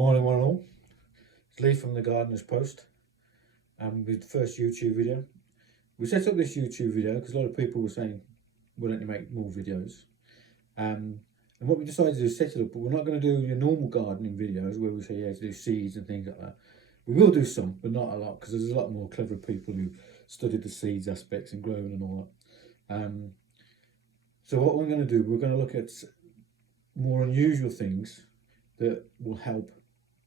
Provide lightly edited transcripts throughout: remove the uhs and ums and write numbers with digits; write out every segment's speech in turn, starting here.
Morning one and all, it's Lee from the Gardener's Post with the first YouTube video. We set up this YouTube video because a lot of people were saying, why don't you make more videos? And what we decided to do is set it up, but we're not going to do your normal gardening videos where we say to do seeds and things like that. We will do some, but not a lot, because there's a lot more clever people who studied the seeds aspects and growing and all that. So what we're going to do, we're going to look at more unusual things that will help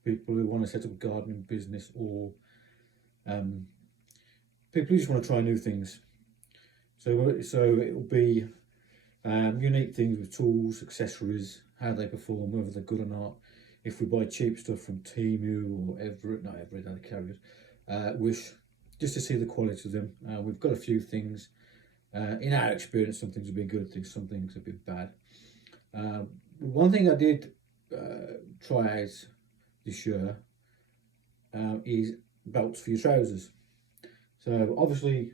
people who want to set up a gardening business, or people who just want to try new things. So it will be unique things with tools, accessories, how they perform, whether they're good or not. If we buy cheap stuff from Timco or not Everett, other carriers, Wish, just to see the quality of them. We've got a few things. In our experience, some things have been good, some things have been bad. One thing I did try out this year is belts for your trousers. So obviously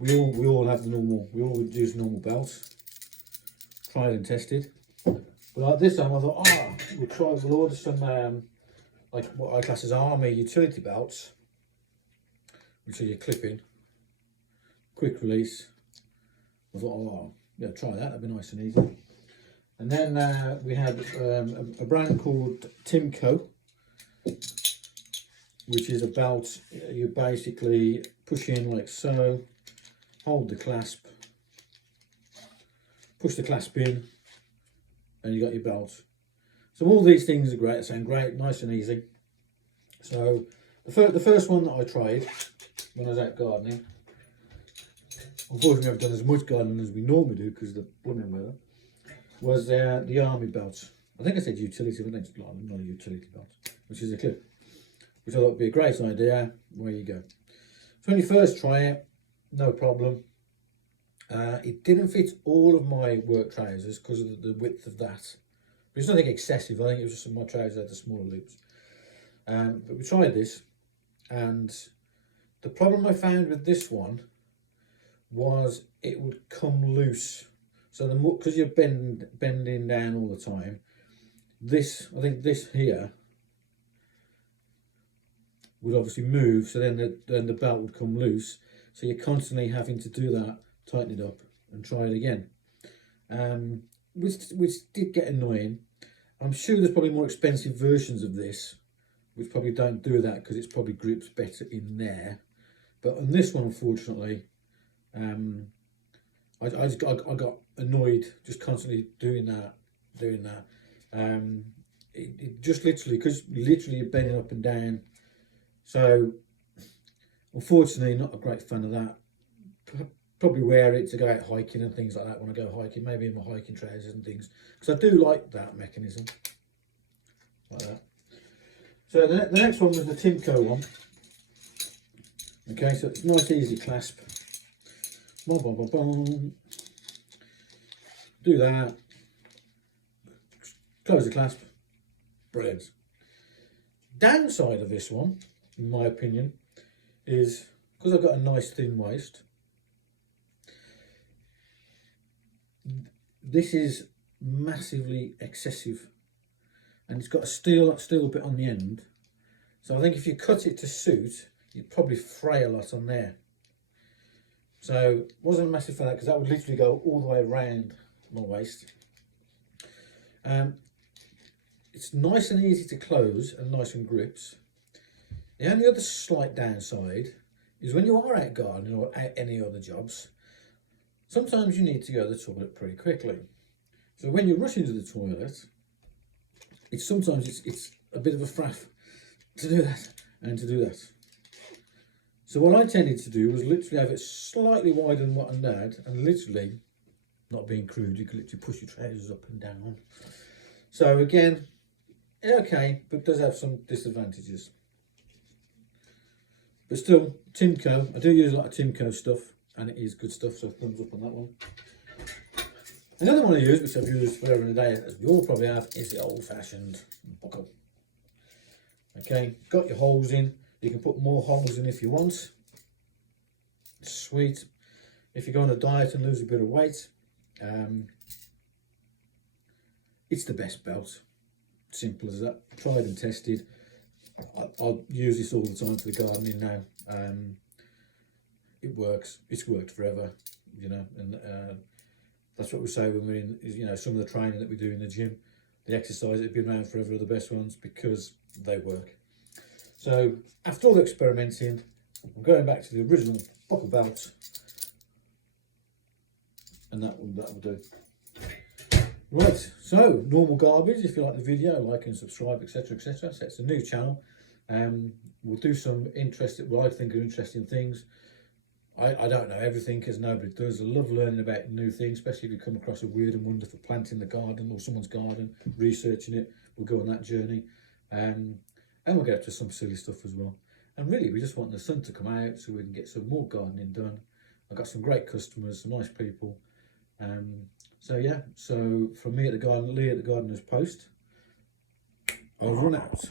we all have the normal, we all use normal belts, tried and tested. But like this time I thought, we'll order some like what I class as army utility belts, which are your clipping, quick release. I thought, yeah, try that, that'd be nice and easy. And then we had a brand called Timco, which is a belt you basically push in like so, hold the clasp, push the clasp in, and you got your belt. So all these things are great, they sound great, nice and easy. So the first one that I tried when I was out gardening, unfortunately I've done as much gardening as we normally do because of the blooming weather, was the army belt. I think I said utility, but it's not a utility belt, which is a clip, which I thought would be a great idea. Where you go. So when you first try it, no problem. It didn't fit all of my work trousers because of the width of that. But it's nothing excessive. I think it was just my trousers had the smaller loops. But we tried this, and the problem I found with this one was it would come loose. So the more, because you're bending down all the time, I think this here would obviously move, so then the belt would come loose. So you're constantly having to do that, tighten it up and try it again, which did get annoying. I'm sure there's probably more expensive versions of this which probably don't do that because it's probably grips better in there. But on this one, unfortunately, I got annoyed just constantly doing that. It just literally, because literally you're bending up and down. So unfortunately, not a great fan of that. Probably wear it to go out hiking and things like that when I go hiking, maybe in my hiking trousers and things, because I do like that mechanism like that. So the next one was the Timco one. Okay, so it's nice easy clasp. Boom, boom, boom, boom. Do that. Close the clasp. Brilliant. Downside of this one, in my opinion, is because I've got a nice thin waist. This is massively excessive, and it's got a steel bit on the end. So I think if you cut it to suit, you'd probably fray a lot on there. So wasn't a massive fan of that, because that would literally go all the way around my waist. It's nice and easy to close and nice and grips. The only other slight downside is when you are out gardening or out any other jobs, sometimes you need to go to the toilet pretty quickly. So when you rush into the toilet, sometimes it's a bit of a faff to do that and to do that. So what I tended to do was literally have it slightly wider than what I had, and literally, not being crude, you can literally push your trousers up and down. So again, okay, but it does have some disadvantages. But still, Timco, I do use a lot of Timco stuff, and it is good stuff, so thumbs up on that one. Another one I use, which I've used forever and a day, as we all probably have, is the old-fashioned buckle. Okay, got your holes in. You can put more holes in if you want. Sweet. If you go on a diet and lose a bit of weight, it's the best belt. simple as that. Tried and tested. I use this all the time for the gardening now. It works. It's worked forever, you know, and that's what we say when we're in, you know, some of the training that we do in the gym, the exercise that have been around forever are the best ones because they work. So after all the experimenting, I'm going back to the original buckle belt, and that will do. Right, so normal garbage. If you like the video, like and subscribe, etc, etc. So it's a new channel. We'll do some interesting, what I think are interesting things. I don't know everything, because nobody does. I love learning about new things, especially if you come across a weird and wonderful plant in the garden or someone's garden, researching it. We'll go on that journey, and we'll get up to some silly stuff as well. And really, we just want the sun to come out so we can get some more gardening done. I've got some great customers, some nice people. So yeah, so from me at the garden, Lee at the Gardener's Post, over and out.